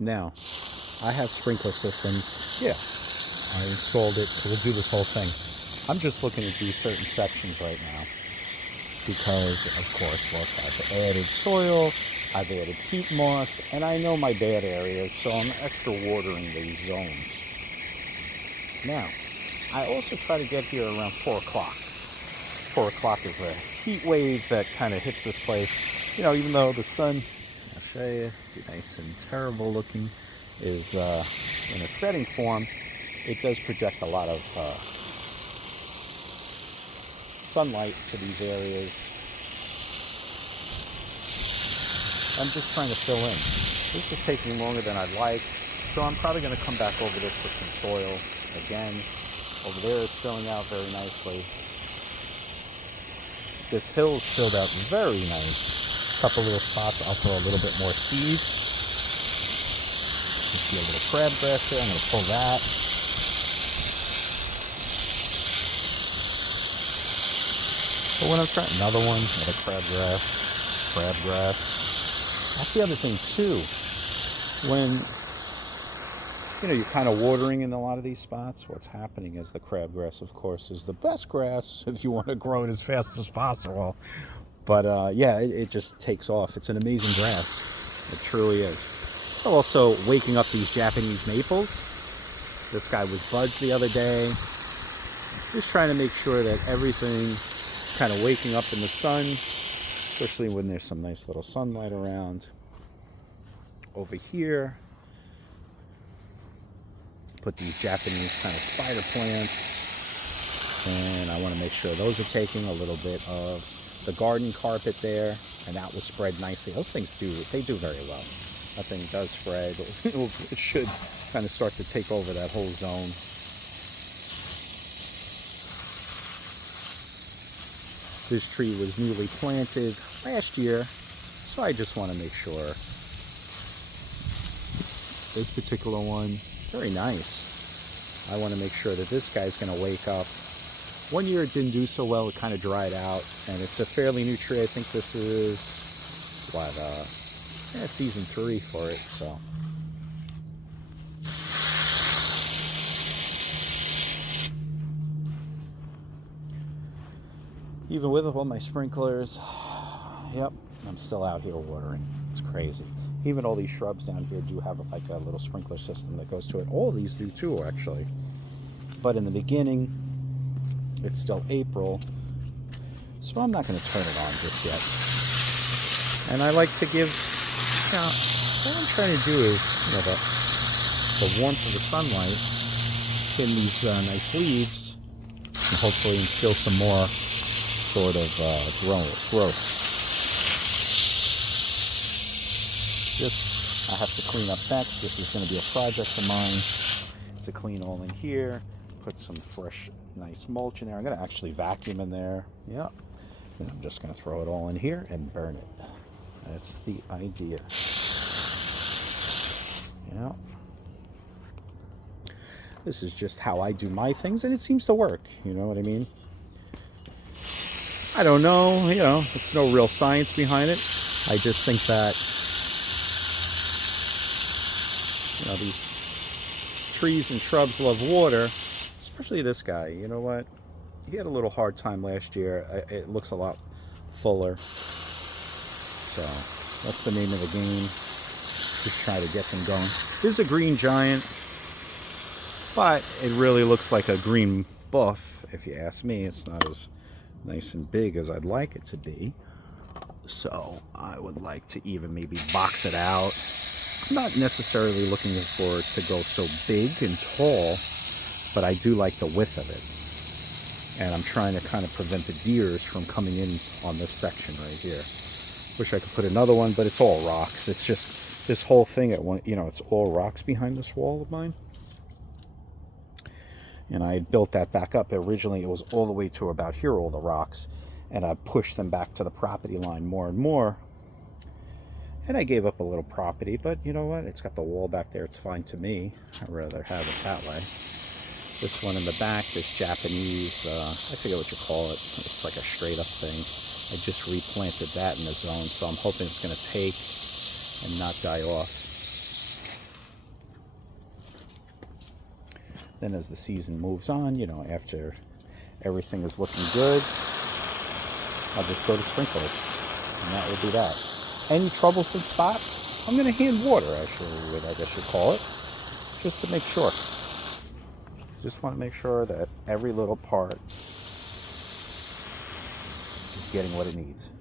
Now, I have sprinkler systems. Yeah, I installed it. We'll do this whole thing. I'm just looking at these certain sections right now because, of course, look, I've added soil, I've added peat moss, and I know my bad areas, so I'm extra watering these zones. Now, I also try to get here around 4 o'clock. 4 o'clock is a heat wave that kind of hits this place. You know, even though the sun, I'll show you, nice and terrible looking, is in a setting form, it does project a lot of sunlight to these areas. I'm just trying to fill in. This is taking longer than I'd like, so I'm probably going to come back over this with some soil again. Over there is filling out very nicely. This hill is filled out very nice. A couple little spots, I'll throw a little bit more seed. You see a little crabgrass there, I'm going to pull that. But when I'm trying, another one, another crabgrass. That's the other thing too. When you're kind of watering in a lot of these spots, what's happening is the crabgrass, of course, is the best grass if you want to grow it as fast as possible. But yeah, it just takes off. It's an amazing grass. It truly is. Also, waking up these Japanese maples. This guy was buds the other day. Just trying to make sure that everything is kind of waking up in the sun, especially when there's some nice little sunlight around. Over here, put these Japanese kind of spider plants, and I want to make sure those are taking a little bit of the garden carpet there, and that will spread nicely. Those things do very well. That thing does spread. It should kind of start to take over that whole zone. This tree was newly planted last year, so I just want to make sure. This particular one, very nice. I want to make sure that this guy's going to wake up. One year it didn't do so well. It kind of dried out, and it's a fairly new tree. I think this is season 3 for it. So even with all my sprinklers, yep, I'm still out here watering. It's crazy. Even all these shrubs down here do have like a little sprinkler system that goes to it. All these do too, actually. But in the beginning, it's still April, so I'm not going to turn it on just yet. And I like to give, what I'm trying to do is, the warmth of the sunlight in these nice leaves, and hopefully instill some more sort of growth. I have to clean up next. This is going to be a project of mine to clean all in here, put some fresh, nice mulch in there. I'm going to actually vacuum in there. Yep. And I'm just going to throw it all in here and burn it. That's the idea. Yeah. This is just how I do my things, and it seems to work. You know what I mean? I don't know. There's no real science behind it. I just think that these trees and shrubs love water, especially this guy. You know what? He had a little hard time last year. It looks a lot fuller. So that's the name of the game. Just try to get them going. This is a green giant, but it really looks like a green buff, if you ask me. It's not as nice and big as I'd like it to be. So I would like to even maybe box it out. I'm not necessarily looking for it to go so big and tall, but I do like the width of it. And I'm trying to kind of prevent the deers from coming in on this section right here. Wish I could put another one, but it's all rocks. It's just this whole thing it's all rocks behind this wall of mine. And I had built that back up. Originally, it was all the way to about here, all the rocks. And I pushed them back to the property line more and more. And I gave up a little property, but you know what? It's got the wall back there. It's fine to me. I'd rather have it that way. This one in the back, this Japanese, I forget what you call it. It's like a straight up thing. I just replanted that in the zone, so I'm hoping it's going to take and not die off. Then as the season moves on, you know, after everything is looking good, I'll just go to sprinklers, and that will be that. Any troublesome spots, I'm going to hand water, actually, I guess you'd call it, just to make sure. Just want to make sure that every little part is getting what it needs.